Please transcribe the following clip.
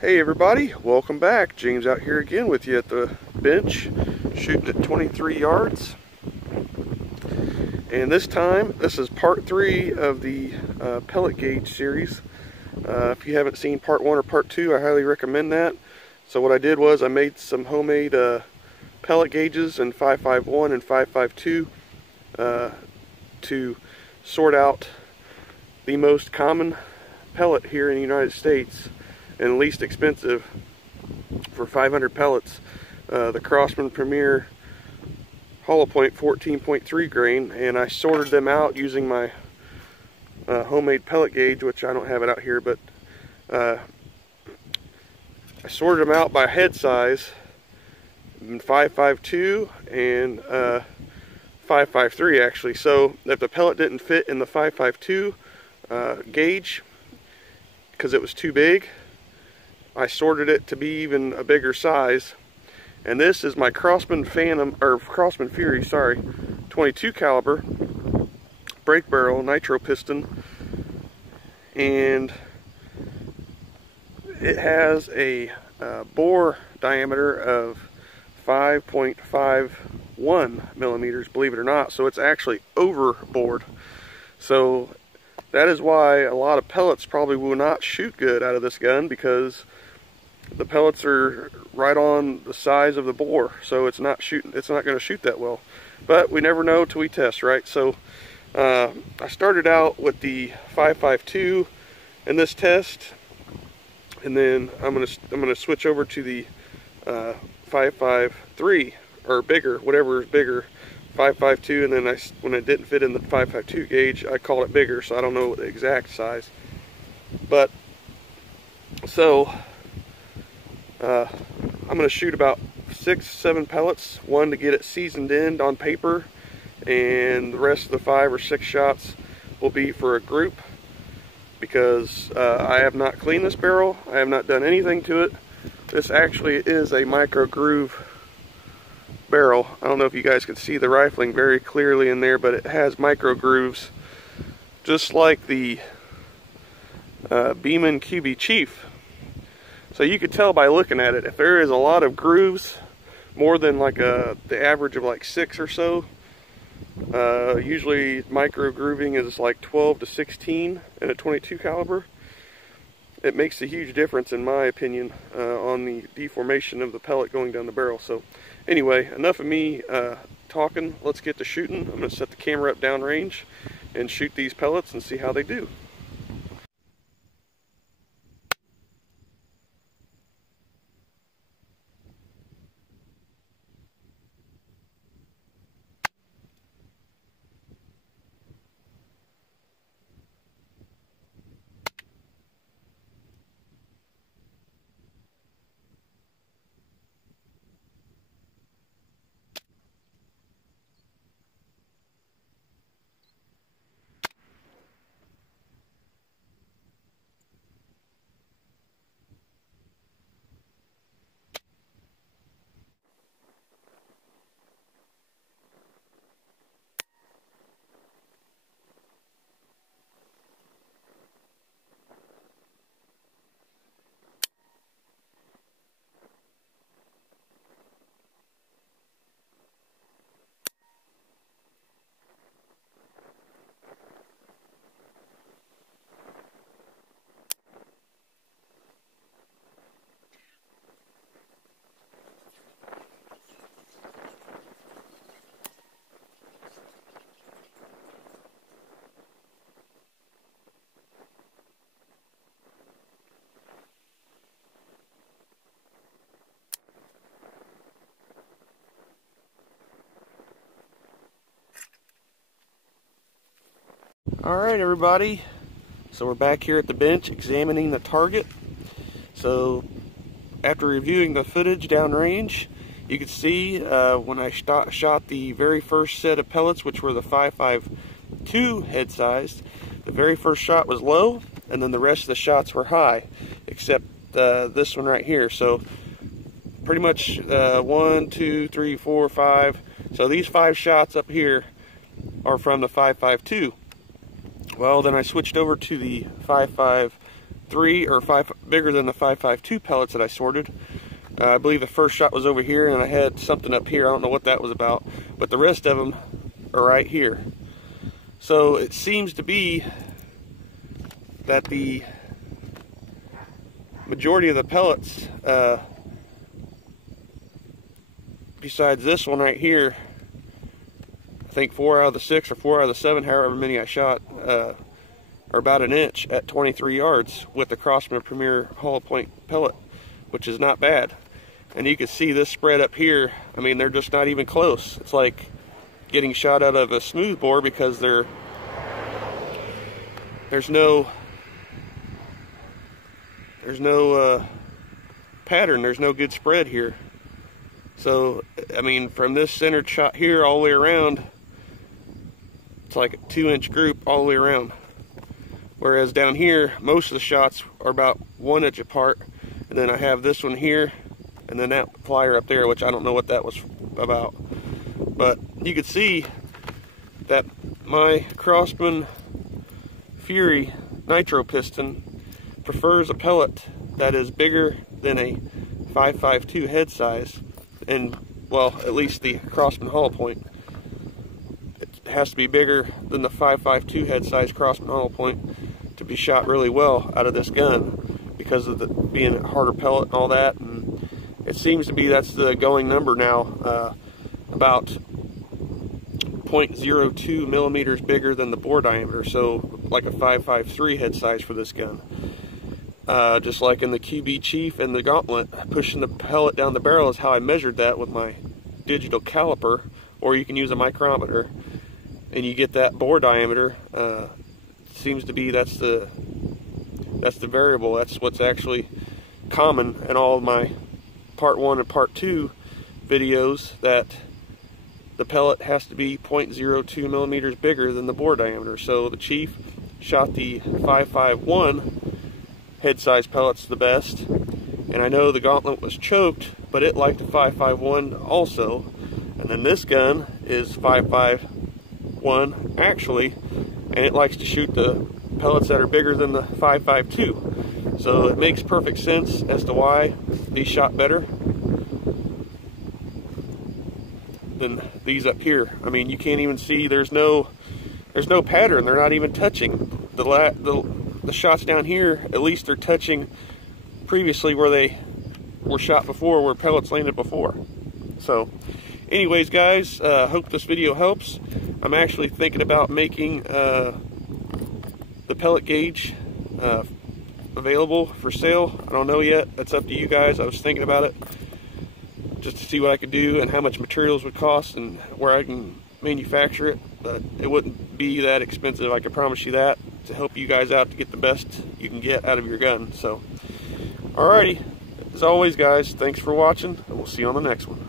Hey everybody, welcome back. James out here again with you at the bench, shooting at 23 yards. And this time, this is part 3 of the pellet gauge series. If you haven't seen part 1 or part 2, I highly recommend that. So what I did was I made some homemade pellet gauges in 5.51 and 5.52 to sort out the most common pellet here in the United States and least expensive for 500 pellets. The Crosman Premier hollow point 14.3 grain, and I sorted them out using my homemade pellet gauge, which I don't have it out here, but I sorted them out by head size in 5.52 and 5.53 actually. So if the pellet didn't fit in the 5.52 gauge because it was too big, I sorted it to be even a bigger size. And this is my Crosman Fury, 22 caliber brake barrel nitro piston, and it has a bore diameter of 5.51 millimeters, believe it or not. So it's actually overbored. So that is why a lot of pellets probably will not shoot good out of this gun, because the pellets are right on the size of the bore, so it's not going to shoot that well. But we never know till we test, right? So I started out with the 5.52 in this test, and then I'm gonna switch over to the 5.53 or bigger, whatever is bigger, 5.52, and then when it didn't fit in the 5.52 gauge, I called it bigger, so I don't know the exact size. But so I'm going to shoot about 6-7 pellets, one to get it seasoned in on paper, and the rest of the 5 or 6 shots will be for a group, because I have not cleaned this barrel. I have not done anything to it. This actually is a micro groove barrel. I don't know if you guys can see the rifling very clearly in there, but it has micro grooves just like the Beeman QB Chief. So you could tell by looking at it, if there is a lot of grooves, more than like the average of like 6 or so, usually micro grooving is like 12 to 16 in a 22 caliber. It makes a huge difference, in my opinion, on the deformation of the pellet going down the barrel. So anyway, enough of me talking. Let's get to shooting. I'm going to set the camera up downrange and shoot these pellets and see how they do. Alright everybody, so we're back here at the bench examining the target. So after reviewing the footage downrange, you can see when I shot the very first set of pellets, which were the 5.52 head sized, the very first shot was low, and then the rest of the shots were high, except this one right here. So pretty much 1, 2, 3, 4, 5. So these 5 shots up here are from the 5.52. Well, then I switched over to the 5.53 3 or 5 bigger than the 5.52 pellets that I sorted. I believe the first shot was over here, and I had something up here. I don't know what that was about, but the rest of them are right here. So it seems to be that the majority of the pellets, besides this one right here, I think 4 out of the 6 or 4 out of the 7, however many I shot, are about an inch at 23 yards with the Crosman Premier hollow point pellet, which is not bad. And you can see this spread up here. I mean, they're just not even close. It's like getting shot out of a smooth bore, because there's no pattern. There's no good spread here. So I mean, from this centered shot here all the way around, it's like a 2-inch group all the way around. Whereas down here, most of the shots are about 1 inch apart, and then I have this one here, and then that flyer up there, which I don't know what that was about. But you can see that my Crosman Fury nitro piston prefers a pellet that is bigger than a 5.52 head size, and well, at least the Crosman hollow point. It has to be bigger than the 5.52 head size Crosman hollow point to be shot really well out of this gun, because of the being a harder pellet and all that. And it seems to be that's the going number now, about 0.02 millimeters bigger than the bore diameter, so like a 5.53 head size for this gun. Just like in the QB Chief and the Gauntlet, pushing the pellet down the barrel is how I measured that with my digital caliper, or you can use a micrometer, and you get that bore diameter. Seems to be that's the variable. That's what's actually common in all of my part 1 and part 2 videos, that the pellet has to be 0.02 millimeters bigger than the bore diameter. So the Chief shot the 5.51 head size pellets the best, and I know the Gauntlet was choked, but it liked the 5.51 also. And then this gun is 5.51 actually, and it likes to shoot the pellets that are bigger than the 5.52. So it makes perfect sense as to why these shot better than these up here. I mean, you can't even see, there's no pattern. They're not even touching. The shots down here, at least they're touching previously where they were shot before, where pellets landed before. So anyways, guys, hope this video helps. I'm actually thinking about making the pellet gauge available for sale. I don't know yet. That's up to you guys. I was thinking about it just to see what I could do and how much materials would cost and where I can manufacture it. But it wouldn't be that expensive, I can promise you that, to help you guys out to get the best you can get out of your gun. So alrighty, as always, guys, thanks for watching, and we'll see you on the next one.